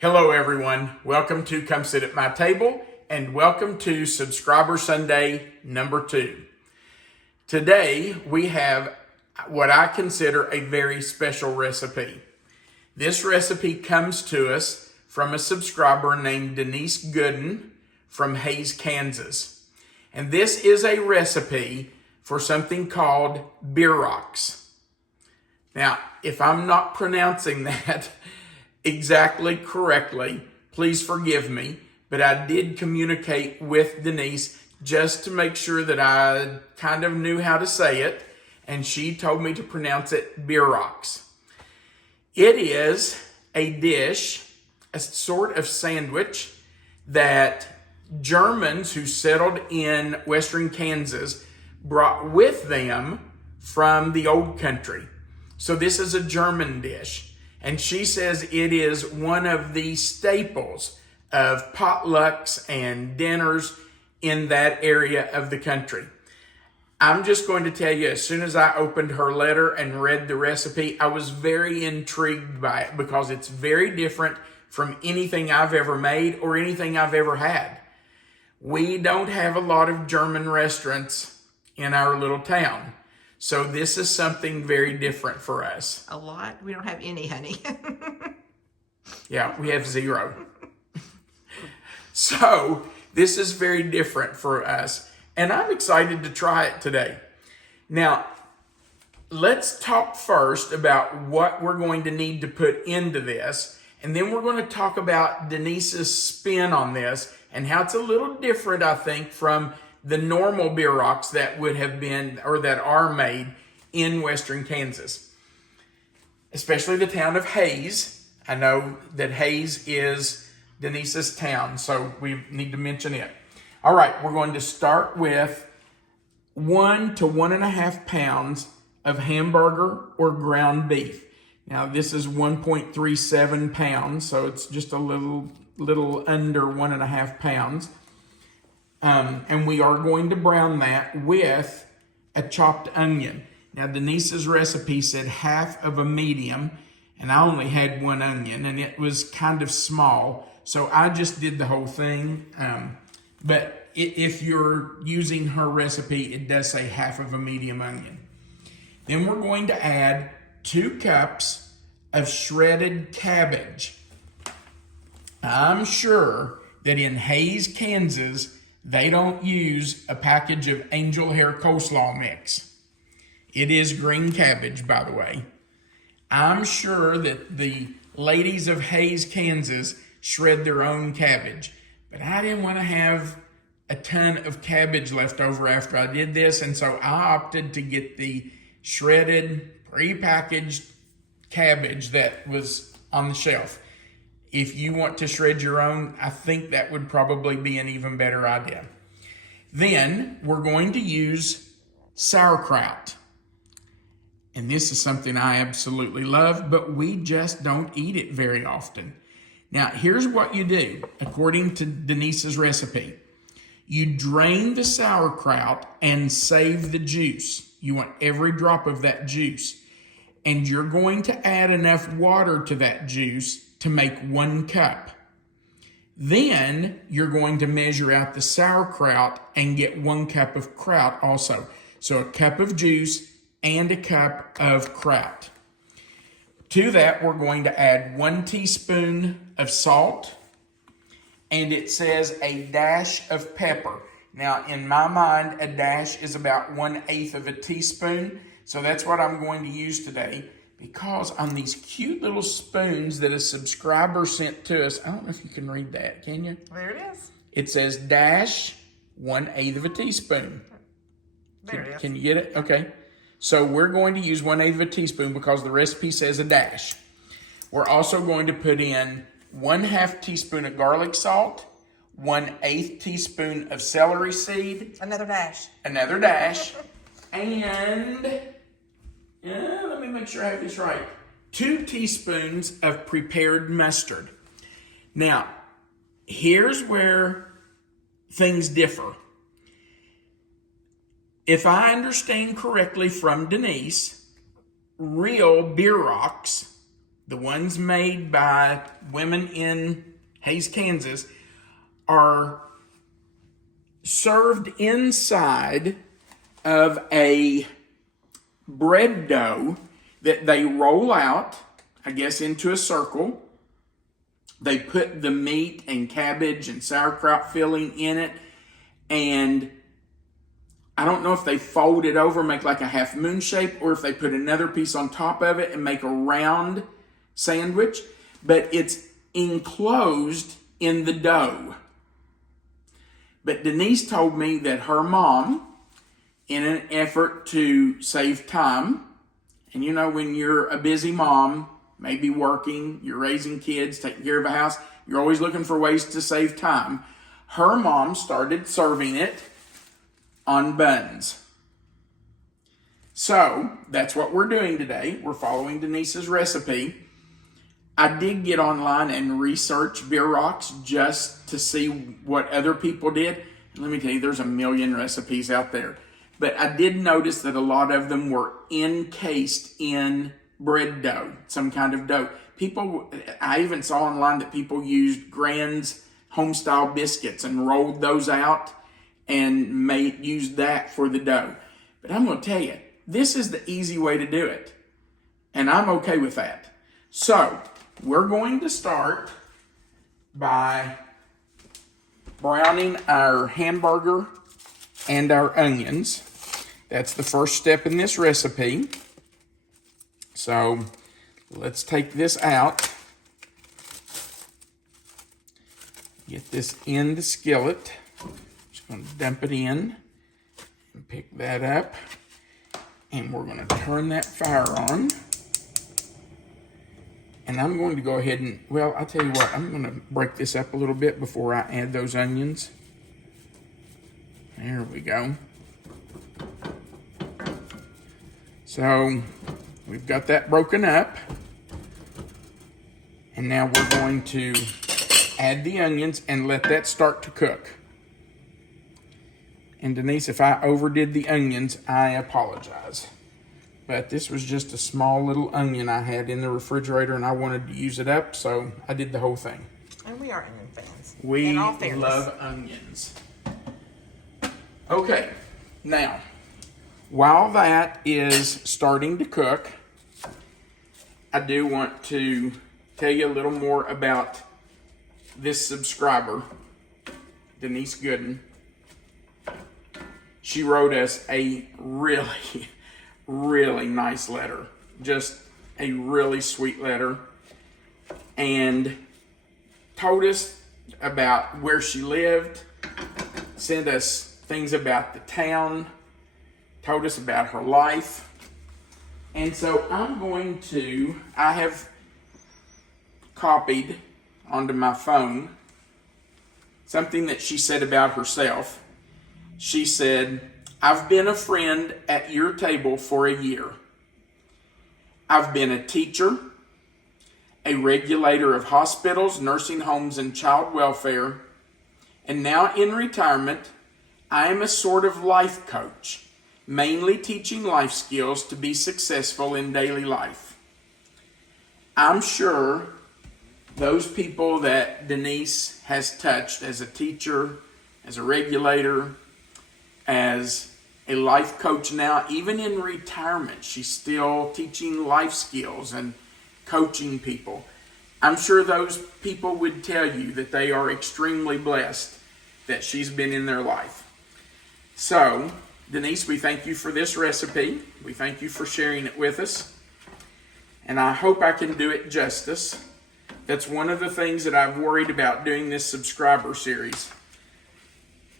Hello everyone, welcome to Come Sit at My Table and welcome to Subscriber Sunday number 2. Today we have what I consider a very special recipe. This recipe comes to us from a subscriber named Denise Gooden from Hays, Kansas. And this is a recipe for something called Bierrock. Now, if I'm not pronouncing that exactly correctly, please forgive me, but I did communicate with Denise just to make sure that I kind of knew how to say it, and she told me to pronounce it Bierrock. It is a dish, a sort of sandwich that Germans who settled in western Kansas brought with them from the old country. So this is a German dish. And she says it is one of the staples of potlucks and dinners in that area of the country. I'm just going to tell you, as soon as I opened her letter and read the recipe, I was very intrigued by it because it's very different from anything I've ever made or anything I've ever had. We don't have a lot of German restaurants in our little town. So this is something very different for us. A lot? We don't have any, honey. Yeah, we have 0. So this is very different for us. And I'm excited to try it today. Now, let's talk first about what we're going to need to put into this. And then we're going to talk about Denise's spin on this and how it's a little different, I think, from the normal Bierrocks that would have been or that are made in western Kansas, especially the town of Hays. I know that Hays is Denise's town, so we need to mention it. All right, we're going to start with 1 to 1.5 pounds of hamburger or ground beef. Now this is 1.37 pounds, so it's just a little under 1.5 pounds. And we are going to brown that with a chopped onion. Now, Denise's recipe said half of a medium, and I only had 1 onion, and it was kind of small, so I just did the whole thing. But if you're using her recipe, it does say half of a medium onion. Then we're going to add 2 cups of shredded cabbage. I'm sure that in Hays, Kansas, they don't use a package of angel hair coleslaw mix. It is green cabbage, by the way. I'm sure that the ladies of Hays, Kansas shred their own cabbage, but I didn't want to have a ton of cabbage left over after I did this, and so I opted to get the shredded, pre-packaged cabbage that was on the shelf. If you want to shred your own, I think that would probably be an even better idea. Then we're going to use sauerkraut. And this is something I absolutely love, but we just don't eat it very often. Now, here's what you do, according to Denise's recipe. You drain the sauerkraut and save the juice. You want every drop of that juice. And you're going to add enough water to that juice to make 1 cup. Then you're going to measure out the sauerkraut and get 1 cup of kraut also. So a cup of juice and a cup of kraut. To that, we're going to add 1 teaspoon of salt, and it says a dash of pepper. Now, in my mind, a dash is about 1/8 of a teaspoon, so that's what I'm going to use today. Because on these cute little spoons that a subscriber sent to us, I don't know if you can read that, can you? There it is. It says dash 1/8 of a teaspoon. There it is. Can you get it? Okay. So we're going to use 1/8 of a teaspoon because the recipe says a dash. We're also going to put in 1/2 teaspoon of garlic salt, 1/8 teaspoon of celery seed. Another dash. Another dash. And let me make sure I have this right. 2 teaspoons of prepared mustard. Now, here's where things differ. If I understand correctly from Denise, real Bierrocks the ones made by women in Hays, Kansas, are served inside of a bread dough that they roll out, I guess, into a circle. They put the meat and cabbage and sauerkraut filling in it, and I don't know if they fold it over, make like a half moon shape, or if they put another piece on top of it and make a round sandwich, but it's enclosed in the dough. But Denise told me that her mom, in an effort to save time, and you know, when you're a busy mom, maybe working, you're raising kids, taking care of a house, you're always looking for ways to save time. Her mom started serving it on buns. So that's what we're doing today. We're following Denise's recipe. I did get online and research Bierrock's just to see what other people did. Let me tell you, there's a million recipes out there. But I did notice that a lot of them were encased in bread dough, some kind of dough. I even saw online that people used Grand's home-style biscuits and rolled those out and used that for the dough. But I'm going to tell you, this is the easy way to do it. And I'm okay with that. So, we're going to start by browning our hamburger and our onions. That's the first step in this recipe. So let's take this out. Get this in the skillet. Just going to dump it in and pick that up. And we're going to turn that fire on. And I'm going to go ahead and, well, I'll tell you what, I'm going to break this up a little bit before I add those onions. There we go. So we've got that broken up. And now we're going to add the onions and let that start to cook. And Denise, if I overdid the onions, I apologize. But this was just a small little onion I had in the refrigerator and I wanted to use it up, so I did the whole thing. And we are onion fans. We love onions. Okay, now, while that is starting to cook, I do want to tell you a little more about this subscriber, Denise Gooden. She wrote us a really nice letter. Just a really sweet letter. And told us about where she lived, sent us things about the town, told us about her life. And so I have copied onto my phone something that she said about herself. She said, "I've been a friend at your table for a year. I've been a teacher, a regulator of hospitals, nursing homes, and child welfare, and now in retirement, I am a sort of life coach, mainly teaching life skills to be successful in daily life. I'm sure those people that Denise has touched as a teacher, as a regulator, as a life coach now, even in retirement, she's still teaching life skills and coaching people. I'm sure those people would tell you that they are extremely blessed that she's been in their life." So, Denise, we thank you for this recipe. We thank you for sharing it with us. And I hope I can do it justice. That's one of the things that I've worried about doing this subscriber series.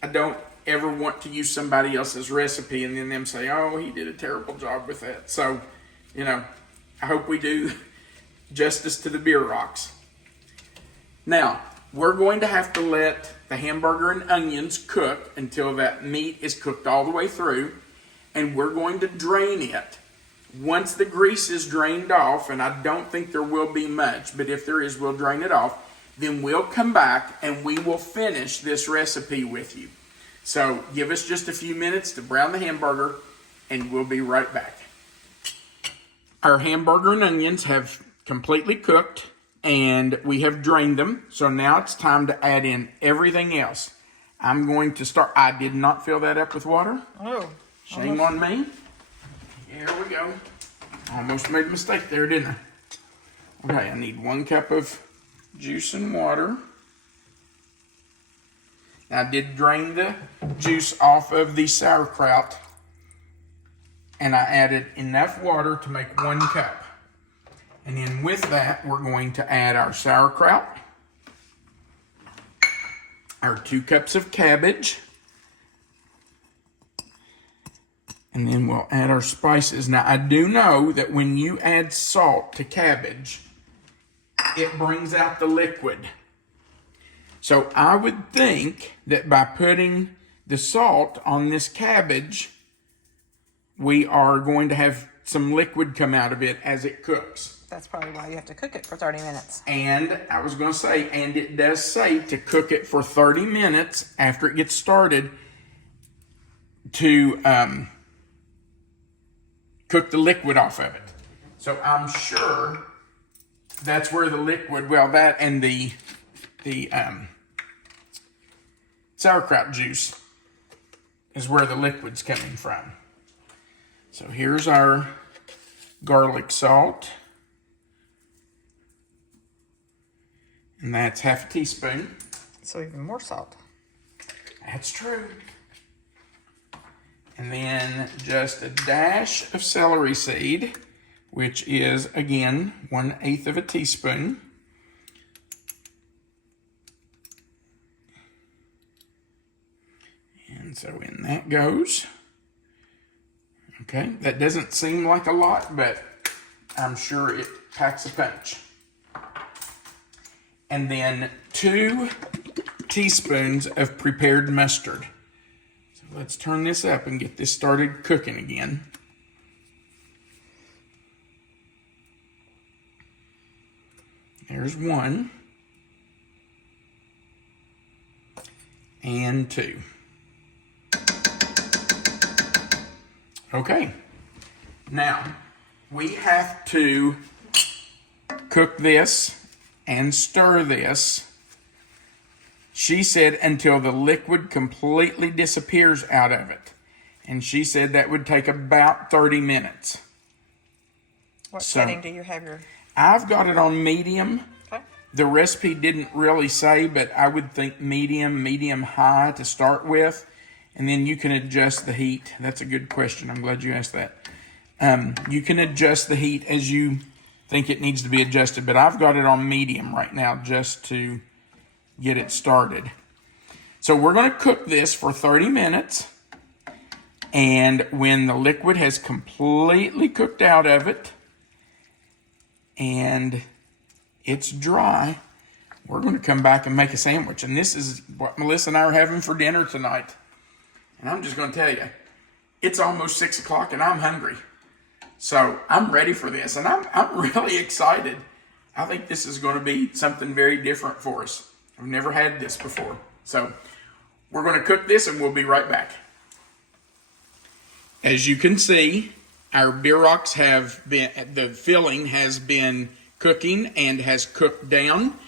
I don't ever want to use somebody else's recipe and then them say, "Oh, he did a terrible job with that." So, I hope we do justice to the Bierrocks. Now, we're going to have to let the hamburger and onions cook until that meat is cooked all the way through, and we're going to drain it. Once the grease is drained off, and I don't think there will be much, but if there is, we'll drain it off. Then we'll come back and we will finish this recipe with you. So give us just a few minutes to brown the hamburger, and we'll be right back. Our hamburger and onions have completely cooked, and we have drained them. So now it's time to add in everything else. I'm going to start. I did not fill that up with water. Oh. Shame on me. Here we go. Almost made a mistake there, didn't I? Okay, I need 1 cup of juice and water. I did drain the juice off of the sauerkraut, and I added enough water to make 1 cup. And then with that, we're going to add our sauerkraut, our 2 cups of cabbage, and then we'll add our spices. Now, I do know that when you add salt to cabbage, it brings out the liquid. So I would think that by putting the salt on this cabbage, we are going to have some liquid come out of it as it cooks. That's probably why you have to cook it for 30 minutes. And I was going to say, and it does say to cook it for 30 minutes after it gets started to cook the liquid off of it. So I'm sure that's where the liquid, well, that and the sauerkraut juice is where the liquid's coming from. So here's our garlic salt. And that's half a teaspoon. So even more salt. That's true. And then just a dash of celery seed, which is, again, 1/8 of a teaspoon. And so in that goes. Okay, that doesn't seem like a lot, but I'm sure it packs a punch. And then 2 teaspoons of prepared mustard. So let's turn this up and get this started cooking again. There's 1. And 2. Okay. Now, we have to cook this and stir this, she said, until the liquid completely disappears out of it. And she said that would take about 30 minutes. What setting do you have your... I've got it on medium. Okay. The recipe didn't really say, but I would think medium high to start with. And then you can adjust the heat. That's a good question. I'm glad you asked that. You can adjust the heat as you think it needs to be adjusted, but I've got it on medium right now just to get it started. So we're going to cook this for 30 minutes, and when the liquid has completely cooked out of it and it's dry, we're going to come back and make a sandwich. And this is what Melissa and I are having for dinner tonight. And I'm just going to tell you, it's almost 6 o'clock and I'm hungry. So I'm ready for this, and I'm really excited. I think this is going to be something very different for us. I've never had this before. So we're going to cook this, and we'll be right back. As you can see, our Bierrocks have been, the filling has been cooking and has cooked down.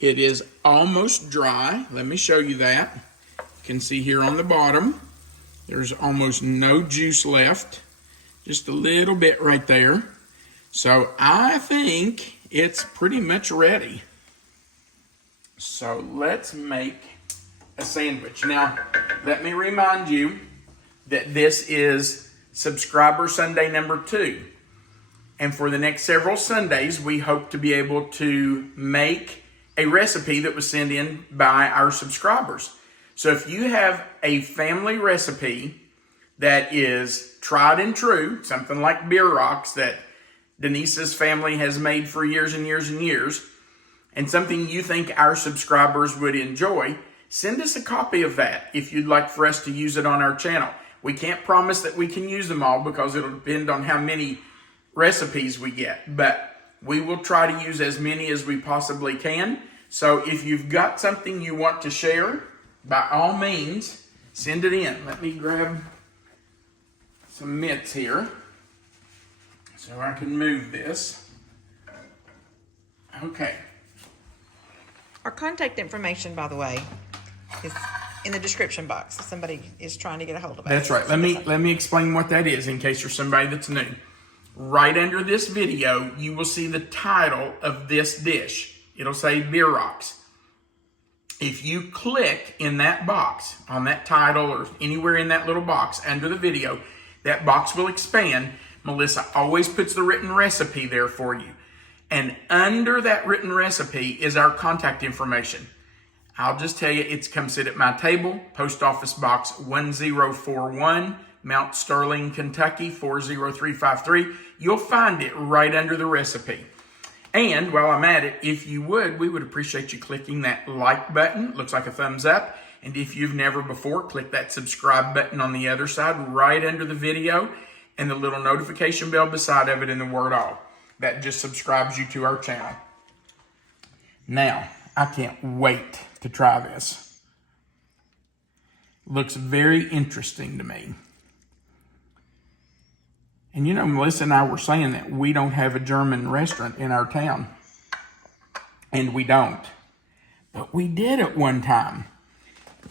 It is almost dry. Let me show you that. You can see here on the bottom, there's almost no juice left. Just a little bit right there. So I think it's pretty much ready. So let's make a sandwich. Now, let me remind you that this is Subscriber Sunday number 2. And for the next several Sundays, we hope to be able to make a recipe that was sent in by our subscribers. So if you have a family recipe that is tried and true, something like Bierock's that Denise's family has made for years and years and years, and something you think our subscribers would enjoy, send us a copy of that if you'd like for us to use it on our channel. We can't promise that we can use them all because it'll depend on how many recipes we get, but we will try to use as many as we possibly can. So if you've got something you want to share, by all means, send it in. Let me grab some mitts here so I can move this. Okay. Our contact information, by the way, is in the description box if somebody is trying to get a hold of us. That's right. Let me explain what that is in case you're somebody that's new. Right under this video, you will see the title of this dish. It'll say Bierock. If you click in that box, on that title or anywhere in that little box under the video, that box will expand. Melissa always puts the written recipe there for you. And under that written recipe is our contact information. I'll just tell you, it's come sit at my table, Post Office Box 1041, Mount Sterling, Kentucky 40353. You'll find it right under the recipe. And while I'm at it, if you would, we would appreciate you clicking that like button. It looks like a thumbs up. And if you've never before, click that subscribe button on the other side right under the video and the little notification bell beside of it in the word all. That just subscribes you to our channel. Now, I can't wait to try this. Looks very interesting to me. And you know, Melissa and I were saying that we don't have a German restaurant in our town. And we don't. But we did at one time.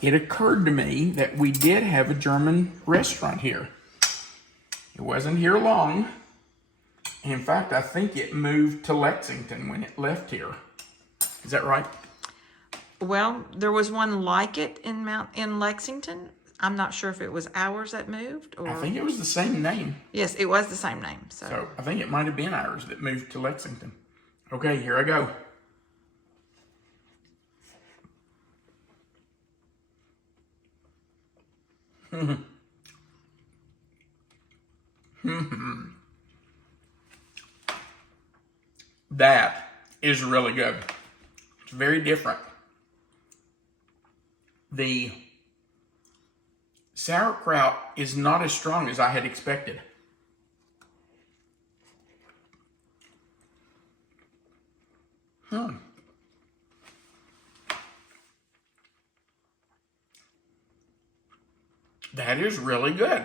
It occurred to me that we did have a German restaurant here. It wasn't here long. In fact, I think it moved to Lexington when it left here. Is that right? Well, there was one like it in Lexington. I'm not sure if it was ours that moved or... I think it was the same name. Yes, it was the same name. So I think it might have been ours that moved to Lexington. Okay, here I go. That is really good. It's very different. The sauerkraut is not as strong as I had expected. That is really good.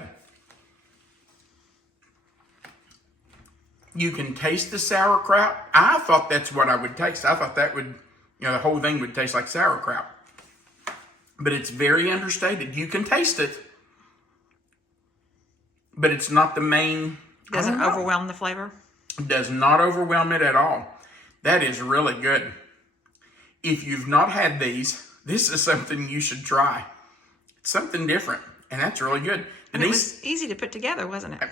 You can taste the sauerkraut. I thought that's what I would taste. I thought that would, the whole thing would taste like sauerkraut. But it's very understated. You can taste it, but it's not the main. Doesn't overwhelm the flavor? Does not overwhelm it at all. That is really good. If you've not had these, this is something you should try. It's something different, and that's really good. And it was easy to put together, wasn't it?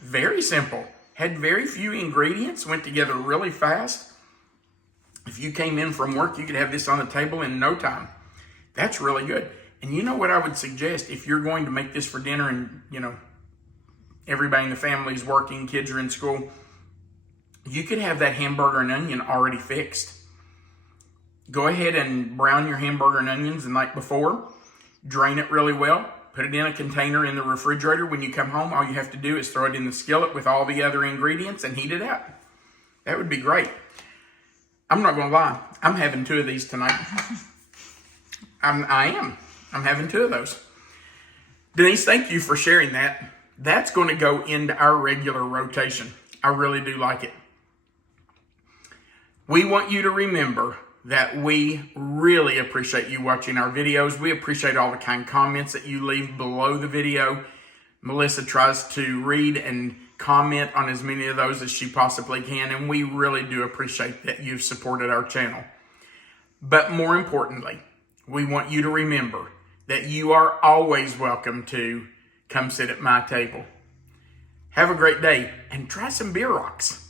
Very simple. Had very few ingredients, went together really fast. If you came in from work, you could have this on the table in no time. That's really good. And you know what I would suggest if you're going to make this for dinner and, everybody in the family is working, kids are in school, you could have that hamburger and onion already fixed. Go ahead and brown your hamburger and onions the night before. Drain it really well. Put it in a container in the refrigerator. When you come home, all you have to do is throw it in the skillet with all the other ingredients and heat it up. That would be great. I'm not going to lie. I'm having 2 of these tonight. I'm having 2 of those. Denise, thank you for sharing that. That's going to go into our regular rotation. I really do like it. We want you to remember that we really appreciate you watching our videos. We appreciate all the kind comments that you leave below the video. Melissa tries to read and comment on as many of those as she possibly can, and we really do appreciate that you've supported our channel. But more importantly, we want you to remember that you are always welcome to come sit at my table. Have a great day and try some Bierocks.